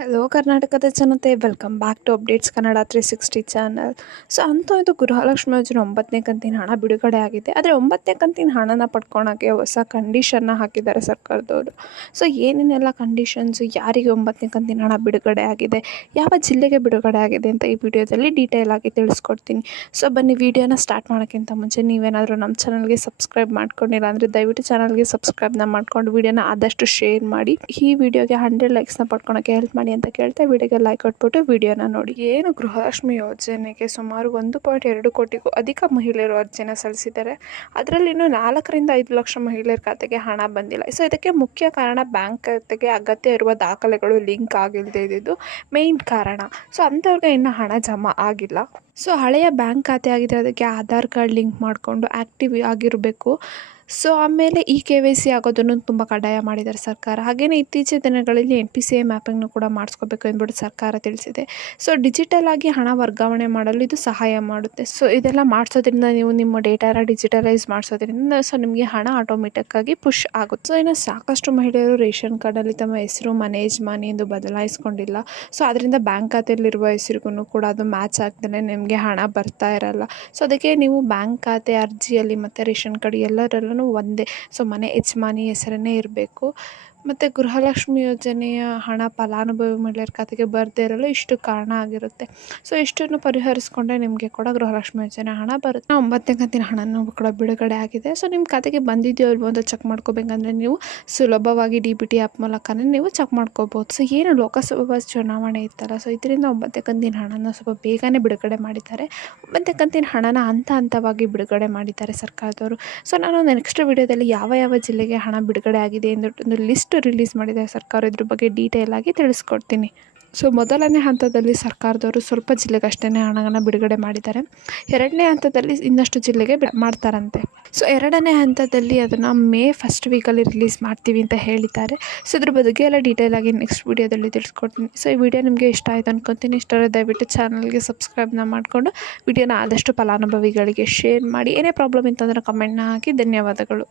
Hello ಕರ್ನಾಟಕದ ಜನತೆ, welcome back to updates Kannada 360 channel. So ಅಂತೂ ಇದು ಗೃಹಲಕ್ಷ್ಮಿ ಯೋಜನೆ 9ನೇ ಕಂತಿನ ಹಣ ಬಿಡುಗಡೆ ಆಗಿದೆ. ಆದರೆ 9ನೇ ಕಂತಿನ ಹಣನ ಪಡ್ಕೊಳಕ್ಕೆ ಹೊಸ ಕಂಡೀಷನ್ನ ಹಾಕಿದ್ದಾರೆ ಸರ್ಕಾರದವರು. ಸೊ ಏನೇನೆಲ್ಲ ಕಂಡೀಷನ್ಸು, ಯಾರಿಗೆ 9ನೇ ಕಂತಿನ ಹಣ ಬಿಡುಗಡೆ ಆಗಿದೆ, ಯಾವ ಜಿಲ್ಲೆಗೆ ಬಿಡುಗಡೆ ಆಗಿದೆ ಅಂತ ಈ ವಿಡಿಯೋದಲ್ಲಿ ಡೀಟೇಲ್ ಆಗಿ ತಿಳಿಸ್ಕೊಡ್ತೀನಿ. ಸೊ ಬನ್ನಿ, ವಿಡಿಯೋನ ಸ್ಟಾರ್ಟ್ ಮಾಡೋಕ್ಕಿಂತ ಮುಂಚೆ ನೀವೇನಾದರೂ ನಮ್ಮ ಚಾನಲ್ಗೆ ಸಬ್ಸ್ಕ್ರೈಬ್ ಮಾಡ್ಕೊಂಡಿಲ್ಲ ಅಂದರೆ ದಯವಿಟ್ಟು ಚಾನಲ್ಗೆ ಸಬ್ಸ್ಕ್ರೈಬ್ನ ಮಾಡ್ಕೊಂಡು ವಿಡಿಯೋನ ಆದಷ್ಟು ಶೇರ್ ಮಾಡಿ. ಈ ವಿಡಿಯೋಗೆ 100 ಲೈಕ್ಸ್ನ ಪಡ್ಕೊಳಕ್ಕೆ ಹೆಲ್ಪ್ ಮಾಡಿ ಅಂತ ಕೇಳ್ತಾ ವಿಡಿಯೋಗೆ ಲೈಕ್ ಕೊಟ್ಬಿಟ್ಟು ವಿಡಿಯೋನ ನೋಡಿ. ಏನು ಗೃಹಲಕ್ಷ್ಮಿ ಯೋಜನೆಗೆ ಸುಮಾರು 1.2 ಕೋಟಿಗೂ ಅಧಿಕ ಮಹಿಳೆಯರು ಅರ್ಜಿನ ಸಲ್ಲಿಸಿದ್ದಾರೆ. ಅದರಲ್ಲಿ ಇನ್ನೂ 4ರಿಂದ 5 ಲಕ್ಷ ಮಹಿಳೆಯರ ಖಾತೆಗೆ ಹಣ ಬಂದಿಲ್ಲ. ಸೊ ಇದಕ್ಕೆ ಮುಖ್ಯ ಕಾರಣ ಬ್ಯಾಂಕ್ ಖಾತೆಗೆ ಅಗತ್ಯ ಇರುವ ದಾಖಲೆಗಳು ಲಿಂಕ್ ಆಗಿಲ್ಲದೆ ಇದ್ದಿದ್ದು ಮೇಯ್ನ್ ಕಾರಣ. ಸೊ ಅಂಥವ್ರಿಗೆ ಇನ್ನೂ ಹಣ ಜಮಾ ಆಗಿಲ್ಲ. ಸೊ ಹಳೆಯ ಬ್ಯಾಂಕ್ ಖಾತೆ ಆಗಿದ್ದರೆ ಅದಕ್ಕೆ ಆಧಾರ್ ಕಾರ್ಡ್ ಲಿಂಕ್ ಮಾಡಿಕೊಂಡು ಆ್ಯಕ್ಟಿವ್ ಆಗಿರಬೇಕು. ಸೊ ಆಮೇಲೆ KYC ಆಗೋದನ್ನು ತುಂಬ ಕಡ್ಡಾಯ ಮಾಡಿದ್ದಾರೆ ಸರ್ಕಾರ. ಹಾಗೆಯೇ ಇತ್ತೀಚಿನ ದಿನಗಳಲ್ಲಿ NPCI ಮ್ಯಾಪಿಂಗ್ನು ಕೂಡ ಮಾಡಿಸ್ಕೋಬೇಕು ಅಂದ್ಬಿಟ್ಟು ಸರ್ಕಾರ ತಿಳಿಸಿದೆ. ಸೊ ಡಿಜಿಟಲ್ ಆಗಿ ಹಣ ವರ್ಗಾವಣೆ ಮಾಡಲು ಇದು ಸಹಾಯ ಮಾಡುತ್ತೆ. ಸೊ ಇದೆಲ್ಲ ಮಾಡಿಸೋದ್ರಿಂದ, ನೀವು ನಿಮ್ಮ ಡೇಟಾನ ಡಿಜಿಟಲೈಸ್ ಮಾಡಿಸೋದ್ರಿಂದ ಸೊ ನಿಮಗೆ ಹಣ ಆಟೋಮೆಟಿಕ್ಕಾಗಿ ಪುಷ್ ಆಗುತ್ತೆ. ಸೊ ಇನ್ನು ಸಾಕಷ್ಟು ಮಹಿಳೆಯರು ರೇಷನ್ ಕಾರ್ಡಲ್ಲಿ ತಮ್ಮ ಹೆಸರು, ಮನೆ ಯಜಮಾನಿ ಎಂದು ಬದಲಾಯಿಸ್ಕೊಂಡಿಲ್ಲ. ಸೊ ಅದರಿಂದ ಬ್ಯಾಂಕ್ ಖಾತೆಯಲ್ಲಿರುವ ಹೆಸರಿಗೂ ಕೂಡ ಅದು ಮ್ಯಾಚ್ ಆಗ್ತಾನೆ ನಿಮಗೆ ಹಣ ಬರ್ತಾ ಇರಲ್ಲ. ಸೊ ಅದಕ್ಕೆ ನೀವು ಬ್ಯಾಂಕ್ ಖಾತೆ ಅರ್ಜಿಯಲ್ಲಿ ಮತ್ತು ರೇಷನ್ ಕಾರ್ಡ್ ಎಲ್ಲರಲ್ಲೂ ಒಂದೇ, ಸೊ ಮನೆ ಯಜಮಾನಿ ಹೆಸರನ್ನೇ ಇರಬೇಕು. ಮತ್ತು ಗೃಹಲಕ್ಷ್ಮಿ ಯೋಜನೆಯ ಹಣ ಫಲಾನುಭವಿ ಮಹಿಳೆಯರ ಖಾತೆಗೆ ಬರದೇ ಇರಲು ಇಷ್ಟು ಕಾರಣ ಆಗಿರುತ್ತೆ. ಸೊ ಇಷ್ಟನ್ನು ಪರಿಹರಿಸ್ಕೊಂಡ್ರೆ ನಿಮಗೆ ಕೂಡ ಗೃಹಲಕ್ಷ್ಮಿ ಯೋಜನೆ ಹಣ ಬರುತ್ತೆ. 9ನೇ ಕಂತಿನ ಹಣನೂ ಕೂಡ ಬಿಡುಗಡೆ ಆಗಿದೆ. ಸೊ ನಿಮ್ಮ ಖಾತೆಗೆ ಬಂದಿದೆಯೋ ಇಲ್ವೋ ಅಂತ ಚೆಕ್ ಮಾಡ್ಕೋಬೇಕಂದ್ರೆ ನೀವು ಸುಲಭವಾಗಿ DBT ಆ್ಯಪ್ ಮೂಲಕನೇ ನೀವು ಚೆಕ್ ಮಾಡ್ಕೋಬೋದು. ಸೊ ಏನು ಲೋಕಸಭಾ ಚುನಾವಣೆ ಇತ್ತಲ್ಲ, ಸೊ ಇದರಿಂದ 9ನೇ ಕಂತಿನ ಹಣನ ಸ್ವಲ್ಪ ಬೇಗನೆ ಬಿಡುಗಡೆ ಮಾಡಿದ್ದಾರೆ. 9ನೇ ಕಂತಿನ ಹಣನ ಹಂತವಾಗಿ ಬಿಡುಗಡೆ ಮಾಡಿದ್ದಾರೆ ಸರ್ಕಾರದವರು. ಸೊ ನಾನು ನೆಕ್ಸ್ಟ್ ವಿಡಿಯೋದಲ್ಲಿ ಯಾವ ಜಿಲ್ಲೆಗೆ ಹಣ ಬಿಡುಗಡೆ ಆಗಿದೆ ಎಂದು ಒಂದು ಲಿಸ್ಟ್ ರಿಲೀಸ್ ಮಾಡಿದೆ ಸರ್ಕಾರ. ಇದ್ರ ಬಗ್ಗೆ ಡೀಟೇಲ್ ಆಗಿ ತಿಳಿಸ್ಕೊಡ್ತೀನಿ. ಸೊ ಮೊದಲನೇ ಹಂತದಲ್ಲಿ ಸರ್ಕಾರದವರು ಸ್ವಲ್ಪ ಜಿಲ್ಲೆಗಷ್ಟೇ ಹಣವನ್ನು ಬಿಡುಗಡೆ ಮಾಡಿದ್ದಾರೆ. 2ನೇ ಹಂತದಲ್ಲಿ ಇನ್ನಷ್ಟು ಜಿಲ್ಲೆಗೆ ಮಾಡ್ತಾರಂತೆ. ಸೊ 2ನೇ ಹಂತದಲ್ಲಿ ಅದನ್ನು ಮೇ 1st ವೀಕಲ್ಲಿ ರಿಲೀಸ್ ಮಾಡ್ತೀವಿ ಅಂತ ಹೇಳಿದ್ದಾರೆ. ಸೊ ಇದ್ರ ಬಗ್ಗೆ ಎಲ್ಲ ಡೀಟೇಲ್ ಆಗಿ ನೆಕ್ಸ್ಟ್ ವೀಡಿಯೋದಲ್ಲಿ ತಿಳಿಸ್ಕೊಡ್ತೀನಿ. ಸೊ ಈ ವಿಡಿಯೋ ನಿಮಗೆ ಇಷ್ಟ ಆಯಿತು ಅನ್ಕೊತೀನಿ. ಇಷ್ಟ ದಯವಿಟ್ಟು ಚಾನಲ್ಗೆ ಸಬ್ಸ್ಕ್ರೈಬ್ನ ಮಾಡಿಕೊಂಡು ವಿಡಿಯೋನ ಆದಷ್ಟು ಫಲಾನುಭವಿಗಳಿಗೆ ಶೇರ್ ಮಾಡಿ. ಏನೇ ಪ್ರಾಬ್ಲಮ್ ಇತ್ತಂದರೆ ಕಮೆಂಟ್ನ ಹಾಕಿ. ಧನ್ಯವಾದಗಳು.